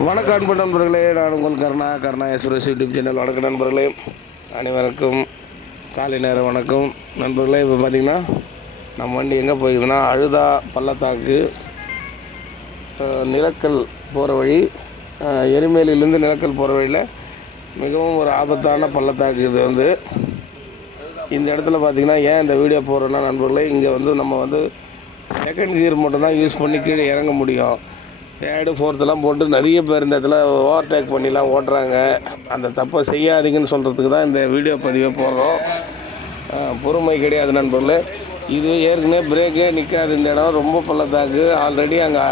வணக்கம் அன்பு நண்பர்களே நான் உங்கள் கருணா கருணா எஸ்வரஸ் யூடியூப் சேனல். வணக்கம் நண்பர்களே அனைவருக்கும் காலை நேரம் வணக்கம். நண்பர்களே இப்போ பார்த்தீங்கன்னா நம்ம வண்டி எங்கே போயிருக்குதுன்னா அழுதா பள்ளத்தாக்கு நிலக்கல் போகிற வழி அஹ், நிலக்கல் போகிற வழியில் மிகவும் ஒரு ஆபத்தான பள்ளத்தாக்கு இது வந்து. இந்த இடத்துல பார்த்தீங்கன்னா ஏன் இந்த வீடியோ போடுறோன்னா நண்பர்களே இங்கே வந்து நம்ம வந்து செகண்ட் கியர் மட்டும்தான் யூஸ் பண்ணி கீழே இறங்க முடியும். தேர்டு ஃபோர்த்தெல்லாம் போட்டு நிறைய பேர் இந்த இடத்துல ஓவர்டேக் பண்ணிலாம் ஓட்டுறாங்க. அந்த தப்பை செய்யாதீங்கன்னு சொல்கிறதுக்கு தான் இந்த வீடியோ பதிவை போடுறோம். பொறுமை கிடையாது நண்பர்களே. இது ஏற்கனவே பிரேக்கே நிற்காது இந்த இடம். ரொம்ப பள்ளத்தாக்கு. ஆல்ரெடி அங்கே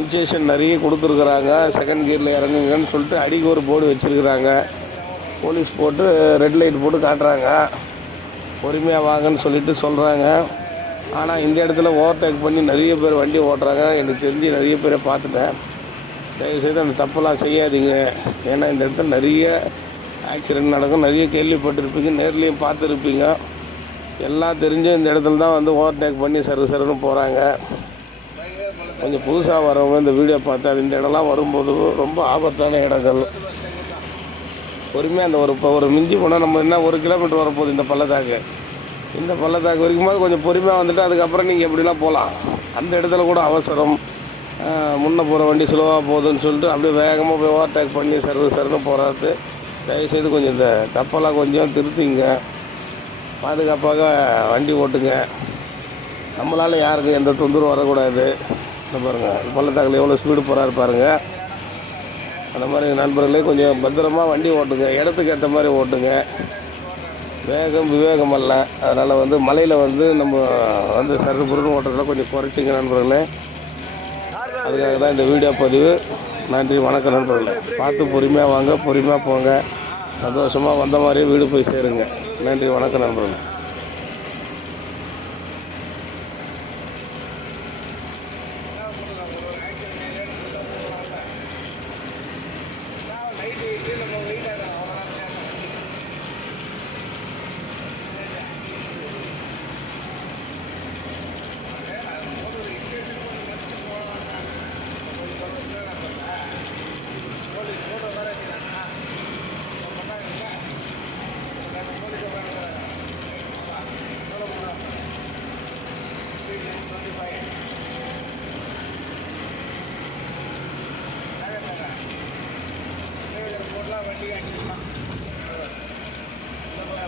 இன்சேஷன் நிறைய கொடுத்துருக்குறாங்க. செகண்ட் கியரில் இறங்குங்கன்னு சொல்லிட்டு அடிக்கு ஒரு போர்டு வச்சுருக்குறாங்க. போலீஸ் போட்டு ரெட் லைட் போட்டு காட்டுறாங்க. பொறுமையாக வாங்கன்னு சொல்லிட்டு சொல்கிறாங்க ஆனால் இந்த இடத்துல ஓவர்டேக் பண்ணி நிறைய பேர் வண்டி ஓட்டுறாங்க. எனக்கு தெரிஞ்சு நிறைய பேரை பார்த்துட்டேன். தயவுசெய்து அந்த தப்பெல்லாம் செய்யாதீங்க. ஏன்னா இந்த இடத்துல நிறைய ஆக்சிடென்ட் நடக்கும். நிறைய கேள்விப்பட்டிருப்பீங்க. நேர்லேயும் பார்த்துருப்பீங்க. எல்லாம் தெரிஞ்சும் இந்த இடத்துல தான் வந்து ஓவர்டேக் பண்ணி சரு சருன்னு போகிறாங்க கொஞ்சம் புதுசாக வரவங்க இந்த வீடியோ பார்த்தா இந்த இடம்லாம் வரும்போது ரொம்ப ஆபத்தான இடங்கள். பொறுமையாக அந்த ஒரு இப்போ ஒரு மிஞ்சி போனால் நம்ம என்ன ஒரு கிலோமீட்டர் வரப்போகுது இந்த பள்ளத்தாக்கு? இந்த பள்ளத்தாக்கு வரைக்கும்போது கொஞ்சம் பொறுமையாக வந்துட்டு அதுக்கப்புறம் நீங்கள் எப்படிலாம் போகலாம் அந்த இடத்துல கூட அவசரம். முன்னே முன்ன போகிற வண்டி ஸ்லோவாக போகுதுன்னு சொல்லிட்டு அப்படியே வேகமாக போய் ஓவர்டேக் பண்ணி சர்வ சருன்னு போகிறது தயவுசெய்து கொஞ்சம் இந்த தப்பெல்லாம் கொஞ்சம் திருத்திங்க. பாதுகாப்பாக வண்டி ஓட்டுங்க. நம்மளால் யாருக்கும் எந்த தொந்தரவும் வரக்கூடாது. இந்த பாருங்கள் பள்ளத்தாக்கில் எவ்வளோ ஸ்பீடு போகிறாரு பாருங்கள் அந்த மாதிரி நண்பர்களே கொஞ்சம் பத்திரமா வண்டி ஓட்டுங்க. இடத்துக்கு ஏற்ற மாதிரி ஓட்டுங்க. வேகம் விவேகம் அல்ல. அதனால் வந்து மலையில் வந்து நம்ம வந்து சருபுருன்னு ஓட்டத்தில் கொஞ்சம் குறைச்சிங்க நண்பர்களே. அதுக்காக தான் இந்த வீடியோ பதிவு. நன்றி வணக்கம் நண்பர்களே. பார்த்து பொறுமையாக வாங்க பொறுமையாக போங்க. சந்தோஷமாக வந்த மாதிரியே வீடு போய் சேருங்க. நன்றி வணக்கம் நண்பர்களே.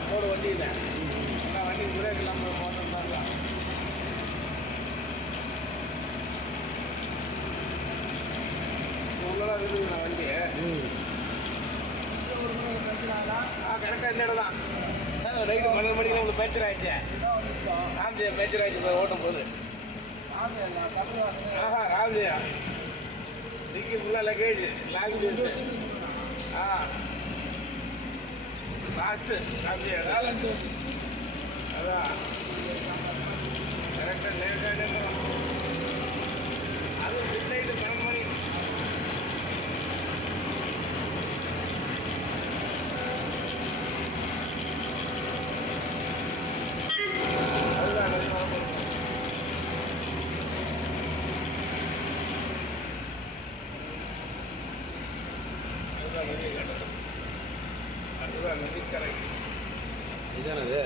போடு வண்டியில் வண்டி பிரேக் இல்லாமல் போட்டோம்னா உள்ளதான் இருக்குதுண்ணா வண்டி ஆ கரெக்டாக இந்த இடம் தான். ரைட்டு பன்னெண்டு மணிக்கு உங்களுக்கு பஞ்சர் ஆயிடுச்சு ராம்ஜியா பஞ்சர் ஆயிடுச்சு ஓட்டும் போது ஆஹா ராம்ஜியா. டிக்கி ஃபுல்லாக லக்கேஜ் லாங் ஆ. லாஸ்ட்டு ராம்ஜியா. அதான். கரெக்டாக லேட்டாக அது மிட் நைட்டு பன்னெண்டு மணி அதுதான் நிறைய வரப்போகுது. அதுதான் நிறைய கேட்டது. அதுதான் நதிக்கரை இதானது?